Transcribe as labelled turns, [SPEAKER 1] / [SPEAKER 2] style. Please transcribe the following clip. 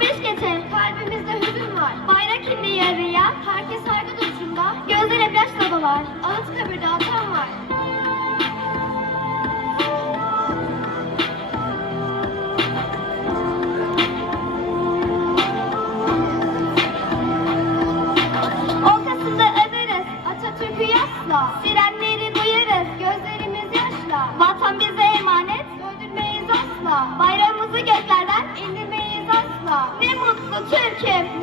[SPEAKER 1] 35 geçer.
[SPEAKER 2] Kalbimizde hüzün var.
[SPEAKER 1] Bayrak indi yarıya.
[SPEAKER 2] Herkes saygı duruşunda. Gözler hep yaşla dolar. Anıtkabir'de atan var.
[SPEAKER 1] Ortasında överiz.
[SPEAKER 2] Atatürk'ü yaşla.
[SPEAKER 1] Sirenleri duyarız.
[SPEAKER 2] Gözlerimiz yaşla.
[SPEAKER 1] Vatan bize emanet.
[SPEAKER 2] Öldürmeyiz asla.
[SPEAKER 1] Bayrağımızı göklerden
[SPEAKER 2] indir asla Ne
[SPEAKER 1] mutlu Türk'üm